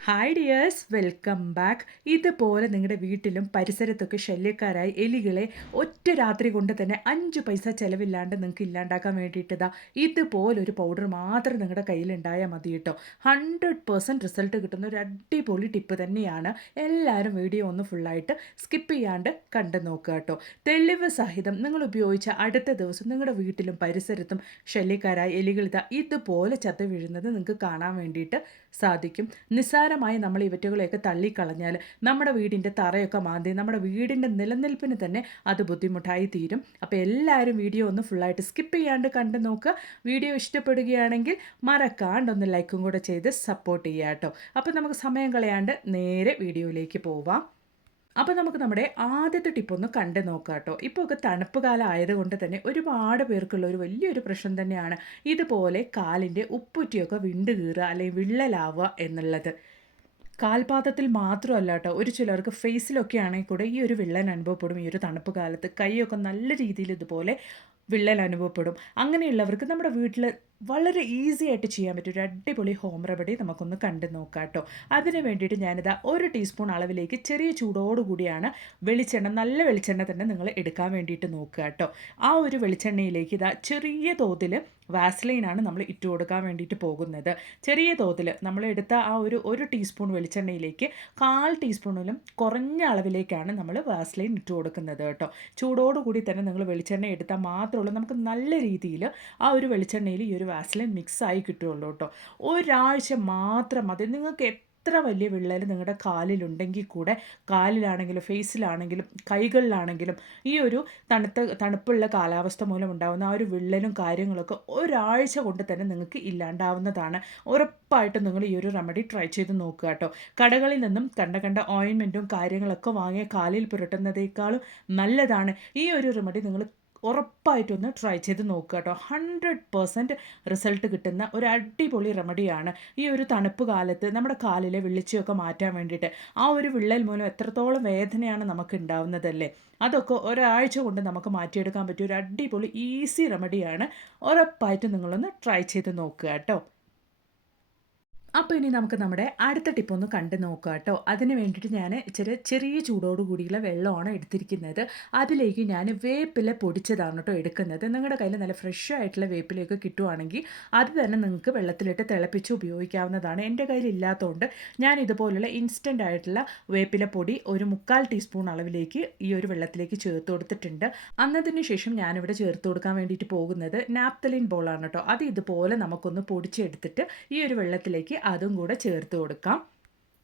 Hi dears welcome back ഇതുപോലെ നിങ്ങളുടെ വീട്ടിലും പരിസരത്തൊക്കെ ശല്യക്കാരായി എലികളെ ഒറ്റ രാത്രി കൊണ്ട് തന്നെ അഞ്ച് പൈസ ചിലവില്ലാണ്ട് നിങ്ങൾക്ക് ഇല്ലാണ്ടാക്കാൻ വേണ്ടിയിട്ടതാ ഇതുപോലൊരു പൗഡർ മാത്രം നിങ്ങളുടെ കയ്യിലുണ്ടായാൽ മതി കേട്ടോ ഹൺഡ്രഡ് പേഴ്സന്റ് റിസൾട്ട് കിട്ടുന്ന ഒരു അടിപൊളി ടിപ്പ് തന്നെയാണ്. എല്ലാവരും വീഡിയോ ഒന്ന് ഫുള്ളായിട്ട് സ്കിപ്പ് ചെയ്യാണ്ട് കണ്ടു നോക്കുക കേട്ടോ തെളിവ് സഹിതം നിങ്ങൾ ഉപയോഗിച്ച അടുത്ത ദിവസം നിങ്ങളുടെ വീട്ടിലും പരിസരത്തും ശല്യക്കാരായി എലികൾ ഇതുപോലെ ചത്ത് വീഴുന്നത് നിങ്ങൾക്ക് കാണാൻ വേണ്ടിയിട്ട് സാധിക്കും. നിസ്സാരമായി നമ്മൾ ഇവറ്റുകളെയൊക്കെ തള്ളിക്കളഞ്ഞാൽ നമ്മുടെ വീടിന്റെ തറയൊക്കെ മാന്തി നമ്മുടെ വീടിന്റെ നിലനിൽപ്പിന് തന്നെ അത് ബുദ്ധിമുട്ടായി തീരും. അപ്പോൾ എല്ലാവരും വീഡിയോ ഒന്ന് ഫുള്ളായിട്ട് സ്കിപ്പ് ചെയ്യാണ്ട് കണ്ടു നോക്കുക. വീഡിയോ ഇഷ്ടപ്പെടുകയാണെങ്കിൽ മറക്കാണ്ടൊന്ന് ലൈക്കും കൂടെ ചെയ്ത് സപ്പോർട്ട് ചെയ്യാം കേട്ടോ. അപ്പോൾ നമുക്ക് സമയം കളയാണ്ട് നേരെ വീഡിയോയിലേക്ക് പോവാം. അപ്പോൾ നമുക്ക് നമ്മുടെ ആദ്യത്തെ ടിപ്പ് ഒന്ന് കണ്ടു നോക്കാം കേട്ടോ. ഇപ്പോൾ ഒക്കെ തണുപ്പ് കാലം ആയതുകൊണ്ട് തന്നെ ഒരുപാട് പേർക്കുള്ള ഒരു വലിയൊരു പ്രശ്നം തന്നെയാണ് ഇതുപോലെ കാലിന്റെ ഉപ്പുറ്റിയൊക്കെ വിണ്ട് കീറുക അല്ലെങ്കിൽ വിള്ളലാവുക എന്നുള്ളത്. കാൽപാദത്തിൽ മാത്രമല്ല കേട്ടോ ഒരു ചിലർക്ക് ഫേസിലൊക്കെ ആണെങ്കിൽ കൂടെ ഈ ഒരു വിള്ളൽ അനുഭവപ്പെടും. ഈ ഒരു തണുപ്പ് കാലത്ത് കൈയൊക്കെ നല്ല രീതിയിൽ ഇതുപോലെ വിള്ളൽ അനുഭവപ്പെടും. അങ്ങനെയുള്ളവർക്ക് നമ്മുടെ വീട്ടിൽ വളരെ ഈസി ആയിട്ട് ചെയ്യാൻ പറ്റും ഒരു അടിപൊളി ഹോം റെമഡി നമുക്കൊന്ന് കണ്ടു നോക്കാം കേട്ടോ അതിന് വേണ്ടിയിട്ട് ഞാനിതാ ഒരു ടീസ്പൂൺ അളവിലേക്ക് ചെറിയ ചൂടോടുകൂടിയാണ് വെളിച്ചെണ്ണ നല്ല വെളിച്ചെണ്ണ തന്നെ നിങ്ങൾ എടുക്കാൻ വേണ്ടിയിട്ട് നോക്കുക കേട്ടോ ആ ഒരു വെളിച്ചെണ്ണയിലേക്ക് ഇതാ ചെറിയ തോതിൽ വാസ്ലൈനാണ് നമ്മൾ ഇട്ട് കൊടുക്കാൻ വേണ്ടിയിട്ട് പോകുന്നത്. ചെറിയ തോതിൽ നമ്മൾ എടുത്ത ആ ഒരു ഒരു ടീസ്പൂൺ വെളിച്ചെണ്ണയിലേക്ക് കാൽ ടീസ്പൂണിലും കുറഞ്ഞ അളവിലേക്കാണ് നമ്മൾ വാസ്ലൈൻ ഇട്ട് കൊടുക്കുന്നത് കേട്ടോ ചൂടോടുകൂടി തന്നെ നിങ്ങൾ വെളിച്ചെണ്ണ എടുത്താൽ മാത്രമുള്ളൂ നമുക്ക് നല്ല രീതിയിൽ ആ ഒരു വെളിച്ചെണ്ണയിൽ ഈ ഒരു വാസ്ലിൻ മിക്സായി കിട്ടുകയുള്ളൂ കേട്ടോ. ഒരാഴ്ച മാത്രം മതി. നിങ്ങൾക്ക് എത്ര വലിയ വിള്ളൽ നിങ്ങളുടെ കാലിലുണ്ടെങ്കിൽ കൂടെ കാലിലാണെങ്കിലും ഫേസിലാണെങ്കിലും കൈകളിലാണെങ്കിലും ഈ ഒരു തണുത്ത തണുപ്പുള്ള കാലാവസ്ഥ മൂലം ഉണ്ടാകുന്ന ആ ഒരു വിള്ളലും കാര്യങ്ങളൊക്കെ ഒരാഴ്ച കൊണ്ട് തന്നെ നിങ്ങൾക്ക് ഇല്ലാണ്ടാവുന്നതാണ്. ഉറപ്പായിട്ടും നിങ്ങൾ ഈ ഒരു റെമഡി ട്രൈ ചെയ്ത് നോക്കുക കേട്ടോ. കടകളിൽ നിന്നും കണ്ട കണ്ട ഓയിൻമെന്റും കാര്യങ്ങളൊക്കെ വാങ്ങിയ കാലിൽ പുരട്ടുന്നതേക്കാളും നല്ലതാണ്. ഈ ഒരു റെമഡി നിങ്ങൾ ഉറപ്പായിട്ടൊന്ന് ട്രൈ ചെയ്ത് നോക്കുക കേട്ടോ. ഹൺഡ്രഡ് പെർസെന്റ് റിസൾട്ട് കിട്ടുന്ന ഒരു അടിപൊളി റെമഡിയാണ് ഈ ഒരു തണുപ്പ് കാലത്ത് നമ്മുടെ കാലിലെ വിളിച്ചൊക്കെ മാറ്റാൻ വേണ്ടിയിട്ട്. ആ ഒരു വിള്ളൽ മൂലം എത്രത്തോളം വേദനയാണ് നമുക്ക് ഉണ്ടാവുന്നതല്ലേ? അതൊക്കെ ഒരാഴ്ച കൊണ്ട് നമുക്ക് മാറ്റിയെടുക്കാൻ പറ്റിയ ഒരു അടിപൊളി ഈസി റെമഡിയാണ് ഉറപ്പായിട്ടും നിങ്ങളൊന്ന് ട്രൈ ചെയ്ത് നോക്കുക കേട്ടോ. അപ്പോൾ ഇനി നമുക്ക് നമ്മുടെ അടുത്ത ടിപ്പ് ഒന്ന് കണ്ടു നോക്കാം കേട്ടോ. അതിന് വേണ്ടിയിട്ട് ഞാൻ ചെറിയ ചെറിയ ചൂടോട് കൂടിയുള്ള വെള്ളമാണ് എടുത്തിരിക്കുന്നത്. അതിലേക്ക് ഞാൻ വേപ്പില പൊടിച്ചതാണ് കേട്ടോ എടുക്കുന്നത്. നിങ്ങളുടെ കയ്യിൽ നല്ല ഫ്രഷ് ആയിട്ടുള്ള വേപ്പിലയൊക്കെ കിട്ടുവാണെങ്കിൽ അത് തന്നെ നിങ്ങൾക്ക് വെള്ളത്തിലിട്ട് തിളപ്പിച്ച് ഉപയോഗിക്കാവുന്നതാണ്. എന്റെ കയ്യിൽ ഇല്ലാത്തതുകൊണ്ട് ഞാൻ ഇതുപോലുള്ള ഇൻസ്റ്റന്റ് ആയിട്ടുള്ള വേപ്പില പൊടി ഒരു മുക്കാൽ ടീസ്പൂൺ അളവിലേക്ക് ഈ ഒരു വെള്ളത്തിലേക്ക് ചേർത്ത് കൊടുത്തിട്ടുണ്ട്. അന്നതിന് ശേഷം ഞാനിവിടെ ചേർത്ത് കൊടുക്കാൻ വേണ്ടിയിട്ട് പോകുന്നത് നാപ്തലിൻ ബോളാണ് കേട്ടോ. അത് ഇതുപോലെ നമുക്കൊന്ന് പൊടിച്ചെടുത്തിട്ട് ഈ ഒരു വെള്ളത്തിലേക്ക് അതും കൂടെ ചേർത്ത് കൊടുക്കാം.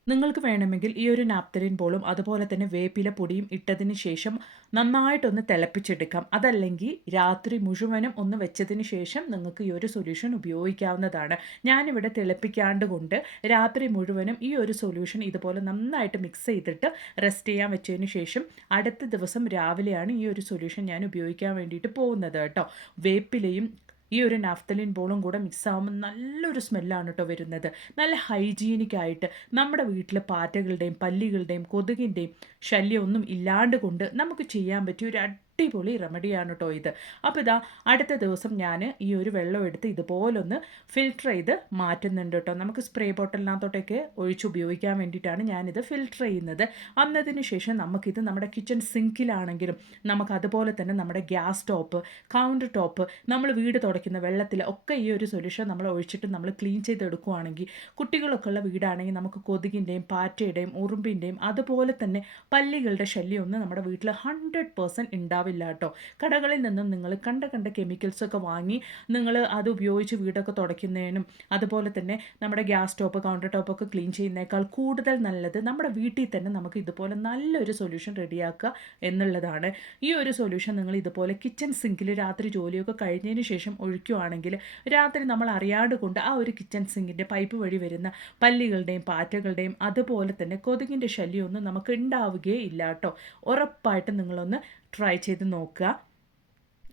നിങ്ങൾക്ക് വേണമെങ്കിൽ ഈ ഒരു നാപ്തലിൻ ബോളും അതുപോലെ തന്നെ വേപ്പില പൊടിയും ഇട്ടതിന് ശേഷം നന്നായിട്ടൊന്ന് തിളപ്പിച്ചെടുക്കാം. അതല്ലെങ്കിൽ രാത്രി മുഴുവനും ഒന്ന് വെച്ചതിന് ശേഷം നിങ്ങൾക്ക് ഈ ഒരു സൊല്യൂഷൻ ഉപയോഗിക്കാവുന്നതാണ്. ഞാനിവിടെ തിളപ്പിക്കാണ്ട് കൊണ്ട് രാത്രി മുഴുവനും ഈ ഒരു സൊല്യൂഷൻ ഇതുപോലെ നന്നായിട്ട് മിക്സ് ചെയ്തിട്ട് റെസ്റ്റ് ചെയ്യാൻ വെച്ചതിന് ശേഷം അടുത്ത ദിവസം രാവിലെയാണ് ഈ ഒരു സൊല്യൂഷൻ ഞാൻ ഉപയോഗിക്കാൻ വേണ്ടിയിട്ട് പോകുന്നത് കേട്ടോ. വേപ്പിലയും ഈ ഒരു നാഫ്തലിൻ ബോളും കൂടെ മിക്സ് ആകുമ്പോൾ നല്ലൊരു സ്മെല്ലാണ് കേട്ടോ വരുന്നത്. നല്ല ഹൈജീനിക് ആയിട്ട് നമ്മുടെ വീട്ടിലെ പാറ്റകളുടെയും പല്ലികളുടെയും കൊതുകിന്റെയും ശല്യമൊന്നും ഇല്ലാണ്ട് കൊണ്ട് നമുക്ക് ചെയ്യാൻ പറ്റിയ ഒരു അടിപൊളി റെമഡിയാണ് കേട്ടോ ഇത്. അപ്പോൾ ഇതാ അടുത്ത ദിവസം ഞാൻ ഈ ഒരു വെള്ളം എടുത്ത് ഇതുപോലൊന്ന് ഫിൽട്ടർ ചെയ്ത് മാറ്റുന്നുണ്ട് കേട്ടോ നമുക്ക് സ്പ്രേ ബോട്ടലിനകത്തോട്ടൊക്കെ ഒഴിച്ച് ഉപയോഗിക്കാൻ വേണ്ടിയിട്ടാണ് ഞാനിത് ഫിൽട്ടർ ചെയ്യുന്നത്. അന്നതിന് ശേഷം നമുക്കിത് നമ്മുടെ കിച്ചൺ സിങ്കിലാണെങ്കിലും നമുക്ക് അതുപോലെ തന്നെ നമ്മുടെ ഗ്യാസ് ടോപ്പ് കൗണ്ടർ ടോപ്പ് നമ്മൾ വീട് തുടയ്ക്കുന്ന വെള്ളത്തിൽ ഒക്കെ ഈ ഒരു സൊല്യൂഷൻ നമ്മൾ ഒഴിച്ചിട്ട് നമ്മൾ ക്ലീൻ ചെയ്തെടുക്കുകയാണെങ്കിൽ കുട്ടികളൊക്കെ ഉള്ള വീടാണെങ്കിൽ നമുക്ക് കൊതുകിന്റെയും പാറ്റയുടെയും ഉറുമ്പിന്റെയും അതുപോലെ തന്നെ പല്ലികളുടെ ശല്യമൊന്നും നമ്മുടെ വീട്ടിൽ ഹൺഡ്രഡ് പേഴ്സന്റ് ഉണ്ടാവും. ഉണ്ടാവില്ല കേട്ടോ. കടകളിൽ നിന്നും നിങ്ങൾ കണ്ട കണ്ട കെമിക്കൽസൊക്കെ വാങ്ങി നിങ്ങൾ അത് ഉപയോഗിച്ച് വീടൊക്കെ തുടയ്ക്കുന്നതിനും അതുപോലെ തന്നെ നമ്മുടെ ഗ്യാസ് സ്റ്റോപ്പ് കൗണ്ടർ ടോപ്പൊക്കെ ക്ലീൻ ചെയ്യുന്നേക്കാൾ കൂടുതൽ നല്ലത് നമ്മുടെ വീട്ടിൽ തന്നെ നമുക്ക് ഇതുപോലെ നല്ലൊരു സൊല്യൂഷൻ റെഡിയാക്കുക എന്നുള്ളതാണ്. ഈ ഒരു സൊല്യൂഷൻ നിങ്ങൾ ഇതുപോലെ കിച്ചൺ സിങ്കിൽ രാത്രി ജോലിയൊക്കെ കഴിഞ്ഞതിന് ശേഷം ഒഴിക്കുകയാണെങ്കിൽ രാത്രി നമ്മൾ അറിയാണ്ട് കൊണ്ട് ആ ഒരു കിച്ചൺ സിങ്കിന്റെ പൈപ്പ് വഴി വരുന്ന പല്ലികളുടെയും പാറ്റകളുടെയും അതുപോലെ തന്നെ കൊതുകിന്റെ ശല്യമൊന്നും നമുക്ക് ഉണ്ടാവുകയേ ഇല്ല കേട്ടോ. ഉറപ്പായിട്ടും നിങ്ങളൊന്ന് ട്രൈ ചെയ്ത് നോക്കുക.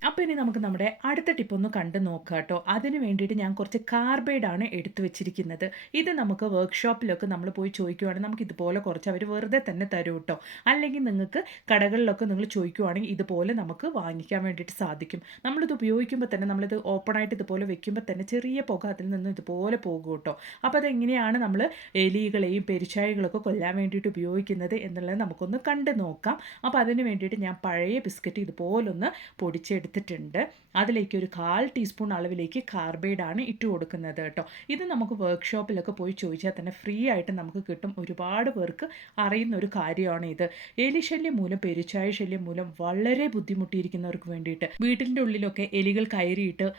അപ്പോൾ ഇനി നമുക്ക് നമ്മുടെ അടുത്ത ടിപ്പ് ഒന്ന് കണ്ടു നോക്കാം കേട്ടോ. അതിന് വേണ്ടിയിട്ട് ഞാൻ കുറച്ച് കാർബൈഡാണ് എടുത്തു വെച്ചിരിക്കുന്നത്. ഇത് നമുക്ക് വർക്ക്ഷോപ്പിലൊക്കെ നമ്മൾ പോയി ചോദിക്കുവാണെങ്കിൽ നമുക്ക് ഇതുപോലെ കുറച്ച് അവർ വെറുതെ തന്നെ തരും കേട്ടോ. അല്ലെങ്കിൽ നിങ്ങൾക്ക് കടകളിലൊക്കെ നിങ്ങൾ ചോദിക്കുവാണെങ്കിൽ ഇതുപോലെ നമുക്ക് വാങ്ങിക്കാൻ വേണ്ടിയിട്ട് സാധിക്കും. നമ്മളിത് ഉപയോഗിക്കുമ്പോൾ തന്നെ നമ്മളിത് ഓപ്പണായിട്ട് ഇതുപോലെ വെക്കുമ്പോൾ തന്നെ ചെറിയ പുക അതിൽ നിന്ന് ഇതുപോലെ പോകും കേട്ടോ. അപ്പോൾ അതെങ്ങനെയാണ് നമ്മൾ എലികളെയും പെരിച്ചാഴികളൊക്കെ കൊല്ലാൻ വേണ്ടിയിട്ട് ഉപയോഗിക്കുന്നത് എന്നുള്ളത് നമുക്കൊന്ന് കണ്ടു നോക്കാം. അപ്പോൾ അതിന് വേണ്ടിയിട്ട് ഞാൻ പഴയ ബിസ്ക്കറ്റ് ഇതുപോലൊന്ന് പൊടിച്ചെടുത്തിട്ടുണ്ട് അതിലേക്ക് ഒരു കാൽ ടീസ്പൂൺ അളവിലേക്ക് കാർബൈഡാണ് ഇട്ട് കൊടുക്കുന്നത് കേട്ടോ. ഇത് നമുക്ക് വർക്ക്ഷോപ്പിലൊക്കെ പോയി ചോദിച്ചാൽ തന്നെ ഫ്രീ ആയിട്ട് നമുക്ക് കിട്ടും. ഒരുപാട് പേർക്ക് അറിയുന്ന ഒരു കാര്യമാണ് ഇത്. എലിശല്യം മൂലം പെരുച്ചായ ശല്യം മൂലം വളരെ ബുദ്ധിമുട്ടിയിരിക്കുന്നവർക്ക് വേണ്ടിയിട്ട് വീട്ടിന്റെ ഉള്ളിലൊക്കെ എലികൾ കയറിയിട്ട്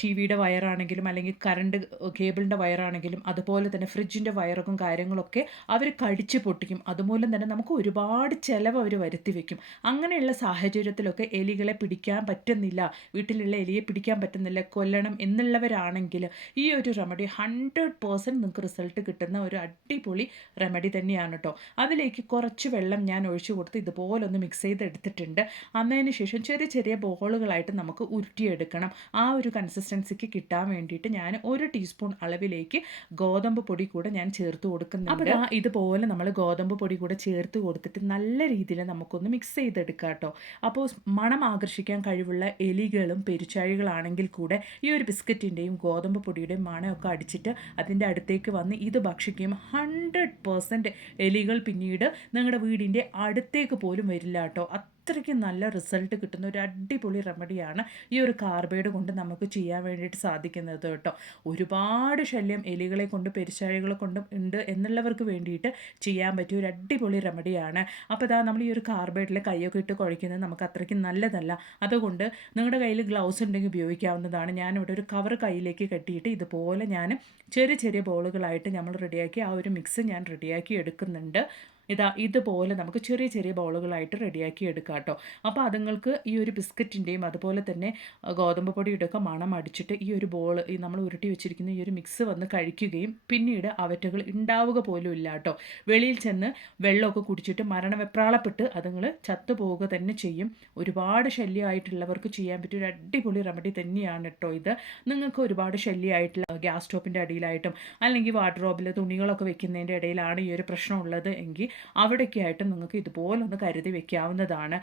ടി വിയുടെ വയറാണെങ്കിലും അല്ലെങ്കിൽ കറണ്ട് കേബിളിന്റെ വയറാണെങ്കിലും അതുപോലെ തന്നെ ഫ്രിഡ്ജിന്റെ വയറൊക്കെ കാര്യങ്ങളൊക്കെ അവർ കടിച്ച് പൊട്ടിക്കും. അതുമൂലം തന്നെ നമുക്ക് ഒരുപാട് ചിലവ് അവർ വരുത്തി വെക്കും. അങ്ങനെയുള്ള സാഹചര്യത്തിലൊക്കെ എലികളെ പിടിക്കാൻ പറ്റുന്നില്ല. വീട്ടിലുള്ള എലിയെ പിടിക്കാൻ പറ്റുന്നില്ല. കൊല്ലണം എന്നുള്ളവരാണെങ്കിൽ ഈ ഒരു റെമഡി ഹൺഡ്രഡ് പേഴ്സന്റ് നിങ്ങൾക്ക് റിസൾട്ട് കിട്ടുന്ന ഒരു അടിപൊളി റെമഡി തന്നെയാണ് കേട്ടോ അതിലേക്ക് കുറച്ച് വെള്ളം ഞാൻ ഒഴിച്ചു കൊടുത്ത് ഇതുപോലെ ഒന്ന് മിക്സ് ചെയ്തെടുത്തിട്ടുണ്ട്. അന്നതിന് ശേഷം ചെറിയ ചെറിയ ബോളുകളായിട്ട് നമുക്ക് ഉരുട്ടിയെടുക്കണം. ആ ഒരു കൺസിസ്റ്റൻസിക്ക് കിട്ടാൻ വേണ്ടിയിട്ട് ഞാൻ ഒരു ടീസ്പൂൺ അളവിലേക്ക് ഗോതമ്പ് പൊടി കൂടെ ഞാൻ ചേർത്ത് കൊടുക്കുന്നുണ്ട്. അപ്പോൾ ഇതുപോലെ നമ്മൾ ഗോതമ്പ് പൊടി കൂടെ ചേർത്ത് കൊടുത്തിട്ട് നല്ല രീതിയിൽ നമുക്കൊന്ന് മിക്സ് ചെയ്തെടുക്കാം കേട്ടോ അപ്പോൾ മണം ആകർഷിക്കാൻ കഴിവുള്ള എലികളും പെരുച്ചാഴികളാണെങ്കിൽ കൂടെ ഈ ഒരു ബിസ്ക്കറ്റിന്റെയും ഗോതമ്പ് പൊടിയുടെയും മണമൊക്കെ അടിച്ചിട്ട് അതിന്റെ അടുത്തേക്ക് വന്ന് ഇത് ഭക്ഷിക്കുകയും ഹൺഡ്രഡ് പേഴ്സന്റ് എലികൾ പിന്നീട് നിങ്ങളുടെ വീടിന്റെ അടുത്തേക്ക് പോലും വരില്ല കേട്ടോ. അത്രയ്ക്ക് നല്ല റിസൾട്ട് കിട്ടുന്ന ഒരു അടിപൊളി റെമഡിയാണ് ഈ ഒരു കാർബൈഡ് കൊണ്ട് നമുക്ക് ചെയ്യാൻ വേണ്ടിയിട്ട് സാധിക്കുന്നത് കേട്ടോ. ഒരുപാട് ശല്യം എലികളെ കൊണ്ട് പെരിശാഴികളെ കൊണ്ടും ഉണ്ട് എന്നുള്ളവർക്ക് വേണ്ടിയിട്ട് ചെയ്യാൻ പറ്റിയ ഒരു അടിപൊളി റെമഡിയാണ്. അപ്പോൾ ഇതാ നമ്മൾ ഈ ഒരു കാർബൈഡിൽ കൈയൊക്കെ ഇട്ട് കുഴയ്ക്കുന്നത് നമുക്ക് അത്രയ്ക്ക് നല്ലതല്ല. അതുകൊണ്ട് നിങ്ങളുടെ കയ്യിൽ ഗ്ലൗസ് ഉണ്ടെങ്കിൽ ഉപയോഗിക്കാവുന്നതാണ്. ഞാനിവിടെ ഒരു കവർ കയ്യിലേക്ക് കെട്ടിയിട്ട് ഇതുപോലെ ഞാൻ ചെറിയ ചെറിയ ബോളുകളായിട്ട് നമ്മൾ റെഡിയാക്കി ആ ഒരു മിക്സ് ഞാൻ റെഡിയാക്കി എടുക്കുന്നുണ്ട്. ഇതാ ഇതുപോലെ നമുക്ക് ചെറിയ ചെറിയ ബോളുകളായിട്ട് റെഡിയാക്കി എടുക്കാം കേട്ടോ. അപ്പോൾ അതുങ്ങൾക്ക് ഈ ഒരു ബിസ്ക്കറ്റിന്റെയും അതുപോലെ തന്നെ ഗോതമ്പ് പൊടിയുടെ ഒക്കെ മണം അടിച്ചിട്ട് ഈ ഒരു ബോൾ ഈ നമ്മൾ ഉരുട്ടി വെച്ചിരിക്കുന്ന ഈ ഒരു മിക്സ് വന്ന് കഴിക്കുകയും പിന്നീട് അവറ്റകൾ ഉണ്ടാവുക പോലും ഇല്ല കേട്ടോ. വെളിയിൽ ചെന്ന് വെള്ളമൊക്കെ കുടിച്ചിട്ട് മരണവെപ്രാളപ്പെട്ട് അതുങ്ങൾ ചത്തുപോവുക തന്നെ ചെയ്യും. ഒരുപാട് ശല്യമായിട്ടുള്ളവർക്ക് ചെയ്യാൻ പറ്റിയ ഒരു അടിപൊളി റെമഡി തന്നെയാണ് കേട്ടോ ഇത്. നിങ്ങൾക്ക് ഒരുപാട് ശല്യമായിട്ടുള്ള ഗ്യാസ് സ്റ്റോപ്പിന്റെ അടിയിലായിട്ടും അല്ലെങ്കിൽ വാർഡ്രോബിൽ തുണികളൊക്കെ വെക്കുന്നതിന്റെ ഇടയിലാണ് ഈ ഒരു പ്രശ്നം ഉള്ളത് എങ്കിൽ അവിടേക്കായിട്ട് നിങ്ങൾക്ക് ഇതുപോലെ ഒന്ന് കരുതി വെക്കാവുന്നതാണ്.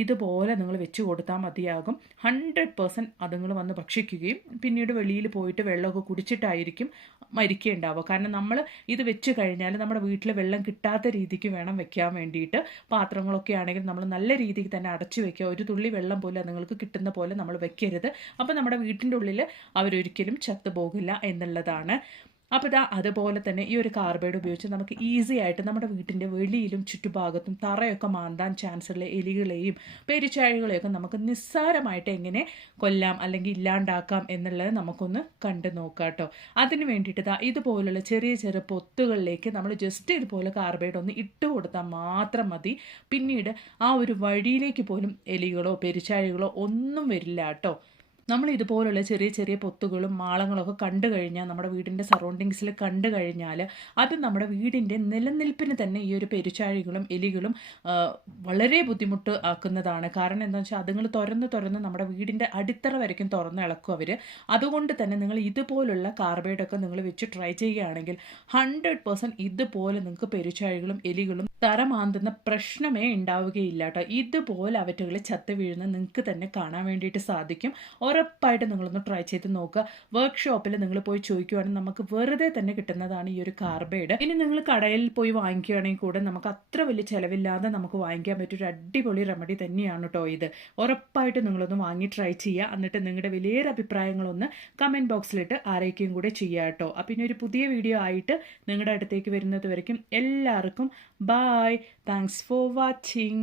ഇതുപോലെ നിങ്ങൾ വെച്ച് കൊടുത്താൽ മതിയാകും. ഹൺഡ്രഡ് പേഴ്സന്റ് അതുങ്ങൾ വന്ന് ഭക്ഷിക്കുകയും പിന്നീട് വെളിയിൽ പോയിട്ട് വെള്ളമൊക്കെ കുടിച്ചിട്ടായിരിക്കും മരിക്കേണ്ടാവുക. കാരണം നമ്മൾ ഇത് വെച്ച് കഴിഞ്ഞാൽ നമ്മുടെ വീട്ടിൽ വെള്ളം കിട്ടാത്ത രീതിക്ക് വേണം വെക്കാൻ വേണ്ടിയിട്ട്. പാത്രങ്ങളൊക്കെ ആണെങ്കിൽ നമ്മൾ നല്ല രീതിക്ക് തന്നെ അടച്ചു വെക്കുക. ഒരു തുള്ളി വെള്ളം പോലും നിങ്ങൾക്ക് കിട്ടുന്ന പോലെ നമ്മൾ വെക്കരുത്. അപ്പോൾ നമ്മുടെ വീട്ടിന്റെ ഉള്ളിൽ അവരൊരിക്കലും ചത്തുപോകില്ല എന്നുള്ളതാണ്. അപ്പോൾ ഇതാ അതുപോലെ തന്നെ ഈ ഒരു കാർബൈഡ് ഉപയോഗിച്ച് നമുക്ക് ഈസി ആയിട്ട് നമ്മുടെ വീട്ടിന്റെ വെളിയിലും ചുറ്റുഭാഗത്തും തറയൊക്കെ മാന്താൻ ചാൻസ് ഉള്ള എലികളെയും പെരിച്ചാഴികളെയൊക്കെ നമുക്ക് നിസ്സാരമായിട്ട് എങ്ങനെ കൊല്ലാം അല്ലെങ്കിൽ ഇല്ലാണ്ടാക്കാം എന്നുള്ളത് നമുക്കൊന്ന് കണ്ടു നോക്കാം കേട്ടോ. അതിന് വേണ്ടിയിട്ട് ഇതാ ഇതുപോലുള്ള ചെറിയ ചെറിയ പൊത്തുകളിലേക്ക് നമ്മൾ ജസ്റ്റ് ഇതുപോലെ കാർബൈഡ് ഒന്ന് ഇട്ട് കൊടുത്താൽ മാത്രം മതി. പിന്നീട് ആ ഒരു വഴിയിലേക്ക് പോലും എലികളോ പെരിച്ചാഴികളോ ഒന്നും വരില്ല കേട്ടോ. നമ്മൾ ഇതുപോലുള്ള ചെറിയ ചെറിയ പൊത്തുകളും മാളങ്ങളൊക്കെ കണ്ടു കഴിഞ്ഞാൽ നമ്മുടെ വീടിന്റെ സറൗണ്ടിങ്സിൽ കണ്ടു കഴിഞ്ഞാൽ അത് നമ്മുടെ വീടിന്റെ നിലനിൽപ്പിന് തന്നെ ഈ ഒരു പെരുച്ചാഴികളും എലികളും വളരെ ബുദ്ധിമുട്ട് ആക്കുന്നതാണ്. കാരണം എന്താണെന്ന് വെച്ചാൽ അതുങ്ങൾ തുറന്ന് തുറന്ന് നമ്മുടെ വീടിന്റെ അടിത്തറ വരയ്ക്കും തുറന്ന് ഇളക്കും അവർ അതുകൊണ്ട് തന്നെ നിങ്ങൾ ഇതുപോലുള്ള കാർബൈഡൊക്കെ നിങ്ങൾ വെച്ച് ട്രൈ ചെയ്യുകയാണെങ്കിൽ ഹൺഡ്രഡ് പേഴ്സന്റ് ഇതുപോലെ നിങ്ങൾക്ക് പെരുച്ചാഴികളും എലികളും തറമാന്തുന്ന പ്രശ്നമേ ഉണ്ടാവുകയില്ല കേട്ടോ. ഇതുപോലെ അവറ്റകൾ ചത്ത് വീഴുന്ന നിങ്ങൾക്ക് തന്നെ കാണാൻ വേണ്ടിയിട്ട് സാധിക്കും. ഉറപ്പായിട്ട് നിങ്ങളൊന്ന് ട്രൈ ചെയ്ത് നോക്കുക. വർക്ക്ഷോപ്പിൽ നിങ്ങൾ പോയി ചോദിക്കുവാണെങ്കിൽ നമുക്ക് വെറുതെ തന്നെ കിട്ടുന്നതാണ് ഈ ഒരു കാർബൈഡ് ഇനി നിങ്ങൾ കടയിൽ പോയി വാങ്ങിക്കുകയാണെങ്കിൽ കൂടെ നമുക്ക് അത്ര വലിയ ചിലവില്ലാതെ നമുക്ക് വാങ്ങിക്കാൻ പറ്റിയൊരു അടിപൊളി റെമഡി തന്നെയാണ് കേട്ടോ ഇത്. ഉറപ്പായിട്ട് നിങ്ങളൊന്ന് വാങ്ങി ട്രൈ ചെയ്യുക. എന്നിട്ട് നിങ്ങളുടെ വലിയൊരു അഭിപ്രായങ്ങളൊന്ന് കമന്റ് ബോക്സിലിട്ട് ആരേക്കും കൂടെ ചെയ്യുക കേട്ടോ അപ്പം ഇനി ഒരു പുതിയ വീഡിയോ ആയിട്ട് നിങ്ങളുടെ അടുത്തേക്ക് വരുന്നത് വരയ്ക്കും. എല്ലാവർക്കും ബായ് താങ്ക്സ് ഫോർ വാച്ചിങ്